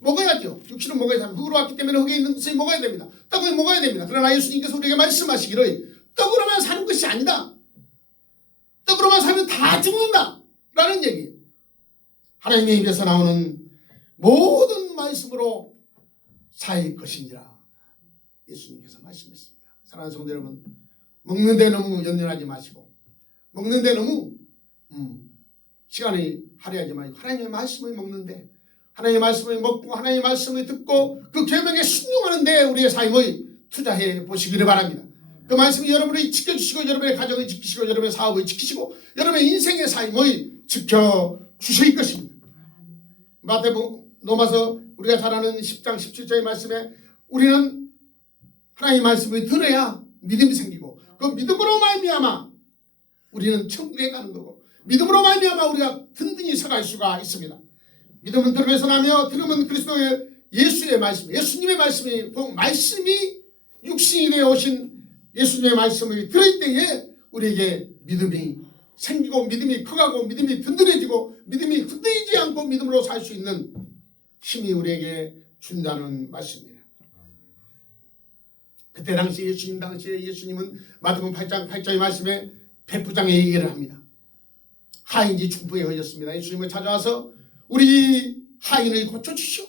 먹어야죠. 육신은 먹어야 합니다. 흙으로 왔기 때문에 흙에 있는 것을 먹어야 됩니다. 떡을 먹어야 됩니다. 그러나 예수님께서 우리에게 말씀하시기를 떡으로만 사는 것이 아니다. 떡으로만 살면 다 죽는다 라는 얘기예요. 하나님의 입에서 나오는 모든 말씀으로 살 것이니라 예수님께서 말씀했습니다. 사랑하는 성도 여러분, 먹는 데 너무 연연하지 마시고 먹는 데 너무 시간을 할애하지 마시고 하나님의 말씀을 먹는데 하나님의 말씀을 먹고 하나님의 말씀을 듣고 그 계명에 순종하는 데 우리의 삶을 투자해 보시기를 바랍니다. 그 말씀이 여러분을 지켜주시고 여러분의 가정을 지키시고 여러분의 사업을 지키시고 여러분의 인생의 삶을 지켜주실 것입니다. 마태복음 로마서 우리가 잘 아는 10장 17절의 말씀에 우리는 하나님의 말씀을 들어야 믿음이 생기고 그 믿음으로 말미암아 우리는 천국에 가는 거고 믿음으로 말미암아 우리가 든든히 서갈 수가 있습니다. 믿음은 들음에서 나며 들음은 그리스도의 예수의 말씀 예수님의 말씀이 말씀이 육신이 되어 오신 예수님의 말씀을 들을 때에 우리에게 믿음이 생기고 믿음이 커가고 믿음이 든든해지고 믿음이 흔들리지 않고 믿음으로 살 수 있는 힘이 우리에게 준다는 말씀입니다. 그때 당시 예수님은 마태복음 8장 8절의 말씀에 백부장의 얘기를 합니다. 하인이 중풍에 걸렸습니다. 예수님을 찾아와서 우리 하인을 고쳐주시오.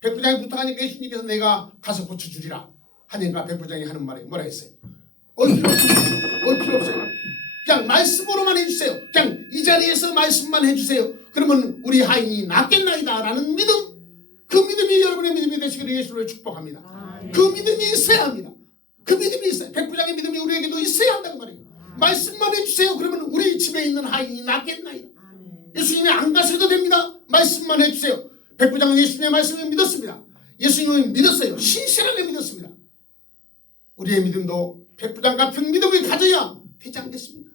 백부장이 부탁하니까 예수님께서 내가 가서 고쳐주리라 하니까 백부장이 하는 말이 뭐라 했어요? 올 필요 없어요. 그냥 말씀으로만 해주세요. 그냥 이 자리에서 말씀만 해주세요. 그러면 우리 하인이 낫겠나이다 라는 믿음, 그 믿음이 여러분의 믿음이 되시기를 예수를 축복합니다. 그 믿음이 있어야 합니다. 그 믿음이 있어요. 백부장의 믿음이 우리에게도 있어야 한다는 말이에요. 말씀만 해주세요. 그러면 우리 집에 있는 하인이 낫겠나이다. 예수님이 안 가셔도 됩니다. 말씀만 해주세요. 백부장은 예수님의 말씀을 믿었습니다. 예수님을 믿었어요. 신실하게 믿었습니다. 우리의 믿음도 백부장 같은 믿음을 가져야 되지 않겠습니까?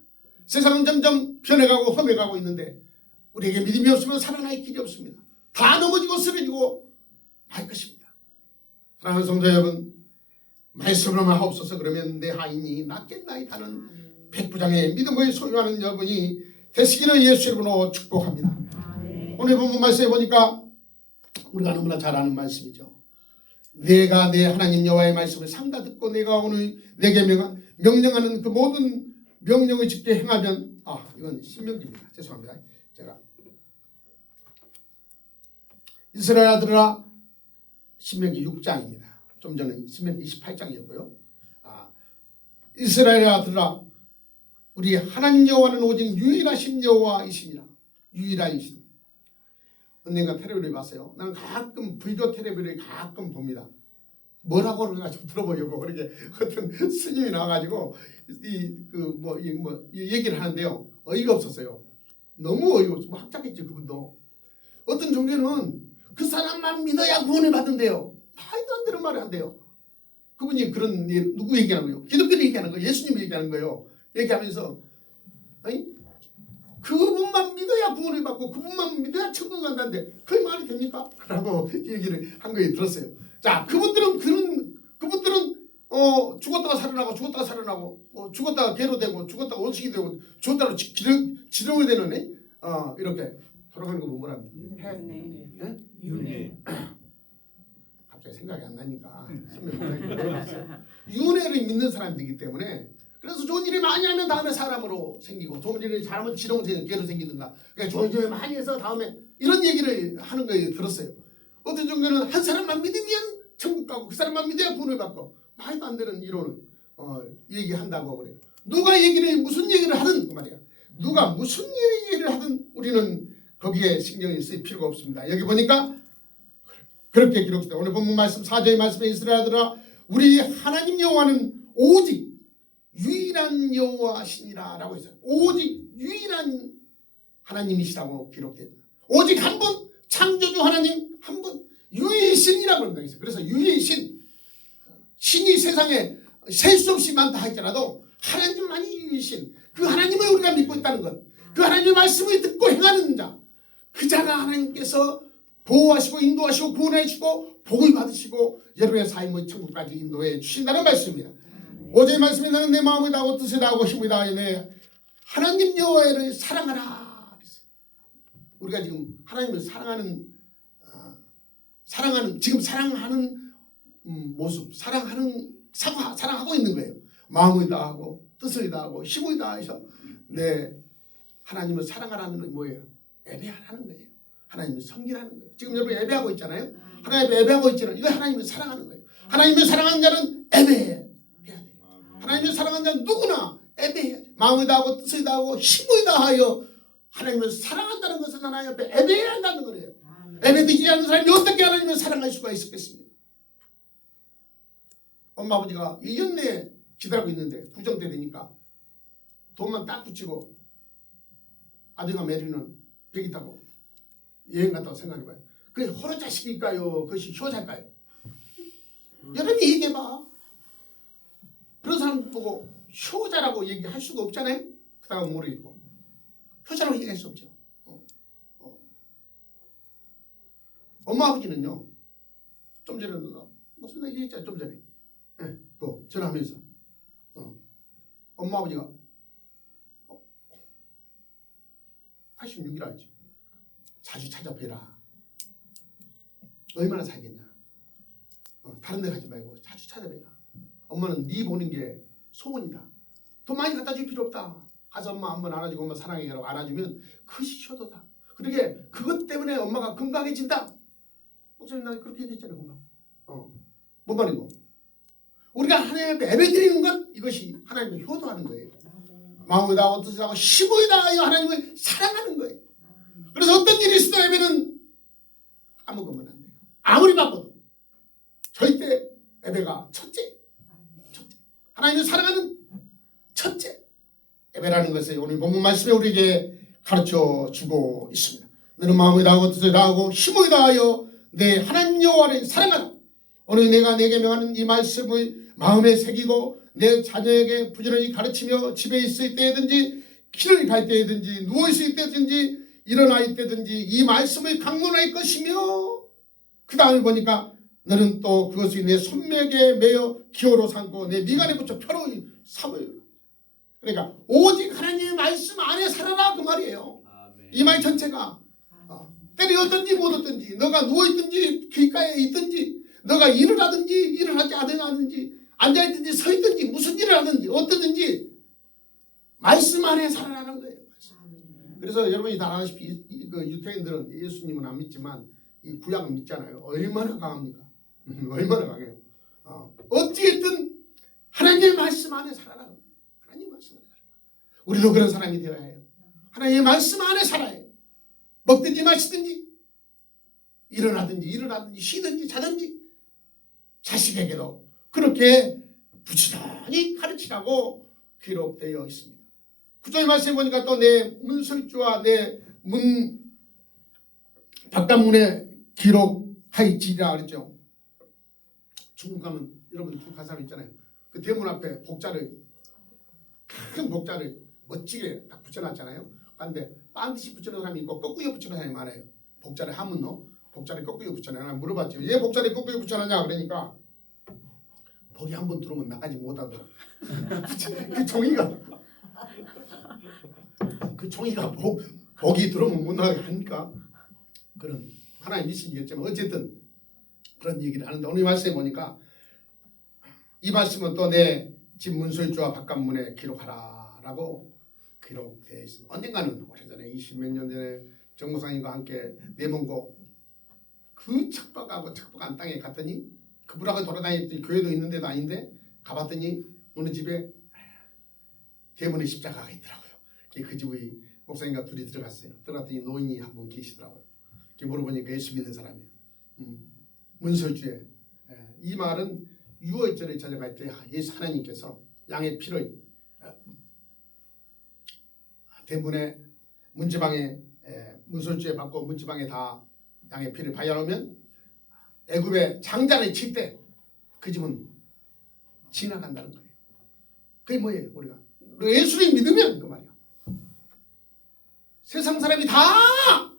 세상은 점점 변해가고 험해가고 있는데 우리에게 믿음이 없으면 살아날 길이 없습니다. 다 넘어지고 쓰러지고 말 것입니다. 사랑하는 성도 여러분, 말씀으로만 하옵소서. 그러면 내 하인이 낫겠나이다는 백부장의 믿음을 소유하는 여러분이 되시기를 예수 이름으로 축복합니다. 오늘 본문 말씀에 보니까 우리가 너무나 잘 아는 말씀이죠. 내가 내 하나님 여호와의 말씀을 삼가 듣고 내가 오늘 내게 명령하는 그 모든 명령을 지켜 행하면 이건 신명기입니다. 죄송합니다. 제가 이스라엘 아들아 신명기 6장입니다. 좀 전에 신명기 28장이었고요. 이스라엘 아들아 우리 하나님 여호와는 오직 유일하신 여호와이시니라. 유일하신. 언젠가 텔레비를 봤어요. 나는 가끔 불교 텔레비를 가끔 봅니다. 뭐라고 그런가 좀 들어보려고 그렇게 어떤 스님이 나와가지고 얘기를 하는데요. 어이가 없었어요. 너무 어이가 없어. 학자겠지 그분도. 어떤 종교는 그 사람만 믿어야 구원을 받는데요. 말도 안 되는 말을 한대요. 그분이 그런 누구 얘기하는 거예요? 기독교를 얘기하는 거예요. 예수님 얘기하는 거예요. 얘기하면서 그분만 믿어야 구원을 받고 그분만 믿어야 천국 간다는데 그게 말이 됩니까? 라고 얘기를 한 거에 들었어요. 자, 그분들은 죽었다가 살아나고 죽었다가 개로 되고 죽었다가 원숭이 되고 죽었다가 지렁이 되는 이렇게 돌아가는 거 뭐라 윤회. 갑자기 생각이 안 나니까 윤회를 믿는 사람들이기 때문에 그래서 좋은 일을 많이 하면 다음에 사람으로 생기고 좋은 일을 잘하면 지렁이 개로 생기든가 그러니까 좋은 일을 많이 해서 다음에 이런 얘기를 하는 거에 들었어요. 어떤 종교는 한 사람만 믿으면 천국 가고 그 사람만 믿어야 구원을 받고 말도 안 되는 이론을 얘기한다고 그래요. 누가 무슨 얘기를 하든 그 말이야. 누가 무슨 얘기를 하든 우리는 거기에 신경을 쓸 필요가 없습니다. 여기 보니까 그렇게 기록되어 오늘 본문 말씀 4절의 말씀에 이스라엘들아 우리 하나님 여호와는 오직 유일한 여호와시니라 라고 했어요. 오직 유일한 하나님이시라고 기록됩니다. 오직 한 분 창조주 하나님 한 분 유일신이라고 합니다. 그래서 유일신, 신이 세상에 셀 수 없이 많다 할지라도 하나님만이 유일신, 그 하나님을 우리가 믿고 있다는 것, 그 하나님의 말씀을 듣고 행하는 자, 그 자가 하나님께서 보호하시고 인도하시고 구원해 주시고 복을 받으시고 여러분의 삶을 천국까지 인도해 주신다는 말씀입니다. 오제의 말씀에 나는 내 마음을 다하고 뜻을 다하고 힘을 다하여 하나님 여호와를 사랑하라. 우리가 지금 하나님을 사랑하는 지금 사랑하는 모습, 사랑하고 있는 거예요. 마음을 다하고 뜻을 다하고 힘을 다해서 하나님을 사랑하라는 건 뭐예요? 예배하라는 거예요. 하나님을 섬기라는 거예요. 지금 여러분 예배하고 있잖아요. 하나님을 예배하고 있잖아요. 이거 하나님을 사랑하는 거예요. 하나님을 사랑하는 자는 예배해야 돼요. 하나님을 사랑하는 자는 누구나 예배해야 돼요. 마음을 다하고 뜻을 다하고 힘을 다하여 하나님을 사랑한다는 것은 하나님 앞에 예배해야 한다는 거예요. 예배드리지 않는 사람이 어떻게 하나님을 사랑할 수가 있었겠습니까? 엄마 아버지가 1년 내에 기다리고 있는데 구정 때 되니까 돈만 딱 붙이고 아들과 메리는 비행기 타고 여행 갔다고 생각해봐요. 그게 호러자식일까요? 그것이 효자일까요? 여러분이 얘기해봐. 그런 사람 보고 효자라고 얘기할 수가 없잖아요. 그 다음은 모르겠고 효자라고 얘기할 수 없죠. 엄마 아버지는요, 좀 전에 무슨 얘기 했잖아요. 좀 전에 그 전화하면서 엄마 아버지가 86이라 했죠. 자주 찾아뵈라. 얼마나 살겠냐. 다른 데 가지 말고 자주 찾아뵈라. 엄마는 네 보는 게 소원이다. 돈 많이 갖다 줄 필요 없다. 가서 엄마 한번 안아주고 엄마 사랑해라고 안아주면 그것이 효도다. 그러게 그것 때문에 엄마가 건강해진다. 목사님 나 그렇게 얘기했잖아요. 금방. 뭔 말이고? 우리가 하나님 앞에 예배드리는 것, 이것이 하나님을 효도하는 거예요. 마음을 다하고 뜻을 다하고 힘을 다하여 하나님을 사랑하는 거예요. 그래서 어떤 일이 있어도 예배는 까먹으면 안 돼요. 아무리 바빠도 절대 예배가 첫째. 하나님을 사랑하는 첫째 예배라는 것을 오늘 본문 말씀에 우리에게 가르쳐 주고 있습니다. 너는 마음을 다하고 뜻을 다하고 힘을 다하여 내 하나님 여호와를 사랑하라. 오늘 내가 내게 명하는 이 말씀을 마음에 새기고 내 자녀에게 부지런히 가르치며 집에 있을 때든지 길을 갈 때든지 누워있을 때든지 일어나 있을 때든지 이 말씀을 강론할 것이며 그 다음에 보니까 너는 또 그것이 내 손목에 매어 기호로 삼고 내 미간에 붙여 표로 삼을. 그러니까 오직 하나님의 말씀 안에 살아라 그 말이에요. 이 말 전체가 때리 얻든지 못 얻든지 너가 누워있든지 길가에 있든지 너가 일을 하든지 일을 하지 않든지 앉아있든지 서있든지 무슨 일을 하든지 어떠든지 말씀 안에 살아라는 거예요. 그래서 여러분이 다 아시다시피 그 유태인들은 예수님은 안 믿지만 이 구약은 믿잖아요. 얼마나 강합니까? 얼마나 강해요. 어찌됐든 하나님의 말씀 안에 살아라. 하나님의 말씀 안에 살아라. 우리도 그런 사람이 되어야 해요. 하나님의 말씀 안에 살아야 해요. 먹든지 마시든지 일어나든지 쉬든지 자든지 자식에게도 그렇게 부지런히 가르치라고 기록되어 있습니다. 구절의 말씀에 보니까 또 내 문설주와 내 문 바깥문에 기록하이지라 그랬죠. 중국 가면 여러분 중국 간 사람 있잖아요. 그 대문 앞에 큰 복자를 멋지게 딱 붙여놨잖아요. 그런데 반드시 붙여놓은 사람이 있고 거꾸로 붙여놓은 사람이 많아요. 복자를 하면 복자를 거꾸로 붙여놔. 물어봤죠. 왜 복자를 거꾸로 붙여놨냐 그러니까 복이 한번 들어오면 나가지 못하더라. 그 종이가 복이 들어오면 못 나가게 하니까 그런 하나님 이시겠지만 어쨌든 그런 얘기를 하는데 오늘 말씀에 보니까 이 말씀은 또 내 집 문설주와 바깥문에 기록하라라고 기록되어 있습니다. 언젠가는 오래전에 20몇 년 전에 정 목사님과 함께 내mon고 그 척박하고 척박한 땅에 갔더니 그분하고 돌아다녔더니 교회도 있는 데도 아닌데 가봤더니 어느 집에 대문에 십자가가 있더라고요. 그 집의 목사님과 둘이 들어갔어요. 들어갔더니 노인이 한 분 계시더라고요. 물어보니까 예수 믿는 사람이에요. 문설주에 이 말은 유월절에 찾아갈 때 예수 하나님께서 양의 피를 대문에 문지방에 문설주에 받고 문지방에 다 양의 피를 발견하면 애굽의 장자를 칠 때 그 집은 지나간다는 거예요. 그게 뭐예요? 우리가 예수를 믿으면 그 말이야. 세상 사람이 다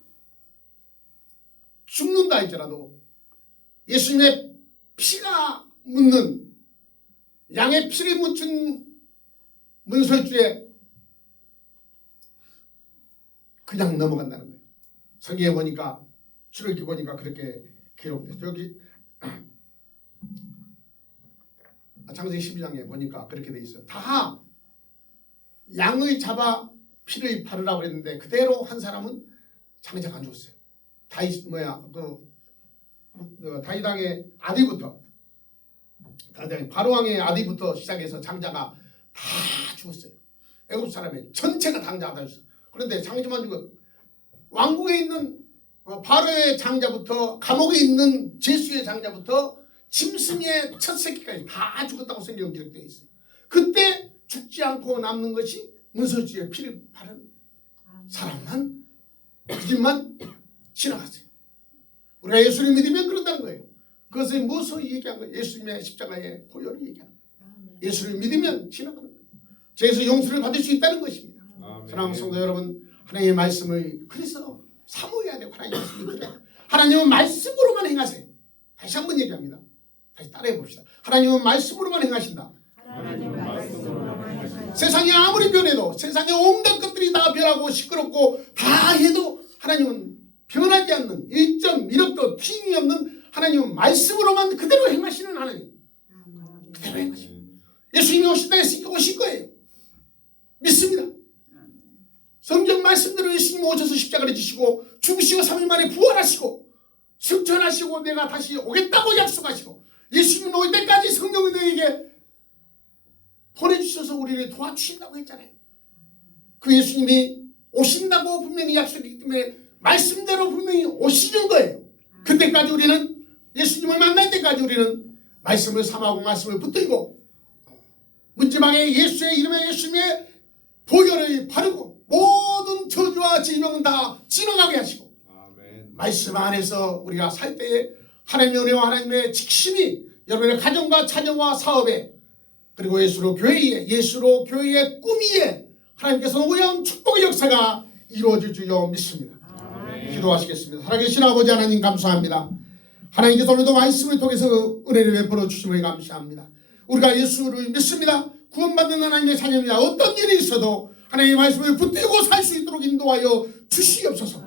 죽는다 할지라도 예수님의 피가 묻는 양의 피를 묻힌 문설주에 그냥 넘어간다는 거예요. 성경에 보니까 출애굽기 보니까 그렇게 기록돼요. 여기 창세기 12장에 보니까 그렇게 돼 있어요. 다 양을 잡아 피를 바르라고 했는데 그대로 한 사람은 장자가 안 죽었어요. 다윗 다윗 왕의 아들부터 바로 왕의 아들부터 시작해서 장자가 다 죽었어요. 애굽 사람의 전체가 장자가 다 죽었어요. 그런데 장자만 죽어 왕국에 있는 바로의 장자부터 감옥에 있는 제수의 장자부터 짐승의 첫 새끼까지 다 죽었다고 성경에 기록되어 있어요. 그때 죽지 않고 남는 것이 문설주에 피를 바른 사람만 그 집만 지나갔어요. 우리가 예수를 믿으면 그런다는 거예요. 그것을 무엇을 얘기한 거예요? 예수님의 십자가의 보혈을 얘기하는 거예요. 예수를 믿으면 지나가는 거예요. 죄에서 용서를 받을 수 있다는 것입니다. 사랑하는 성도 여러분, 하나님의 말씀을 그래서 사모해야 돼요. 하나님의 말씀이 그래. 하나님은 말씀으로만 행하세요. 다시 한번 얘기합니다. 다시 따라해 봅시다. 하나님은 말씀으로만 행하신다. 세상이 아무리 변해도 세상의 온갖 것들이 다 변하고 시끄럽고 다 해도 하나님은 변하지 않는 1.1억도 튀김이 없는 하나님은 말씀으로만 그대로 행하시는 하나님. 그대로 행하시는. 예수님이 오신다 했으니까 오실 거예요. 믿습니다. 성경 말씀대로 예수님이 오셔서 십자가를 지시고 죽으시고 3일 만에 부활하시고 승천하시고 내가 다시 오겠다고 약속하시고 예수님 올 때까지 성령을 너에게 보내주셔서 우리를 도와주신다고 했잖아요. 그 예수님이 오신다고 분명히 약속했기 때문에 말씀대로 분명히 오시는 거예요. 그때까지 우리는 예수님을 만날 때까지 우리는 말씀을 삼하고 말씀을 붙들고 문지방에 예수의 이름에 예수님의 보혈을 바르고 모든 저주와 질병은 다 지나가게 하시고 아멘. 말씀 안에서 우리가 살 때에 하나님의 은혜와 하나님의 직심이 여러분의 가정과 자녀와 사업에 그리고 예수로 교회의 꿈 위에 하나님께서 놀라운 축복의 역사가 이루어질 줄로 믿습니다. 아멘. 기도하시겠습니다. 살아계신 아버지 하나님 감사합니다. 하나님께서 오늘도 말씀을 통해서 은혜를 베풀어 주심을 감사합니다. 우리가 예수를 믿습니다. 구원받는 하나님의 자녀입니다. 어떤 일이 있어도 하나님의 말씀을 붙들고 살 수 있도록 인도하여 주시옵소서.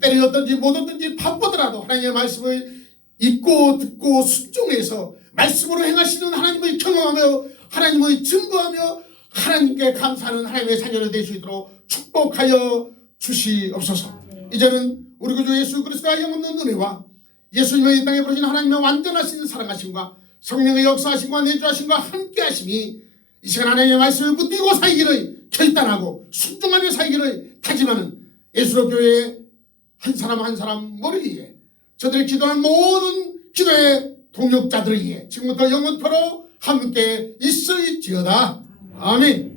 때를 얻든지 못 얻든지 바쁘더라도 하나님의 말씀을 읽고 듣고 순종해서 말씀으로 행하시는 하나님을 경험하며 하나님을 증거하며 하나님께 감사하는 하나님의 자녀를 될 수 있도록 축복하여 주시옵소서. 이제는 우리 구주 예수 그리스도의 영없는 은혜와 예수님의 이 땅에 부르신 하나님의 완전하신 사랑하심과 성령의 역사하심과 내주하심과 함께하심이 이 시간 하나님의 말씀을 붙들고 살기를 결단하고 순종하며 살기를 다짐하는 예수로 교회의 한 사람 한 사람 머리 위에 저들이 기도한 모든 기도의 동역자들 위에 지금부터 영원토록 함께 있을지어다. 아멘.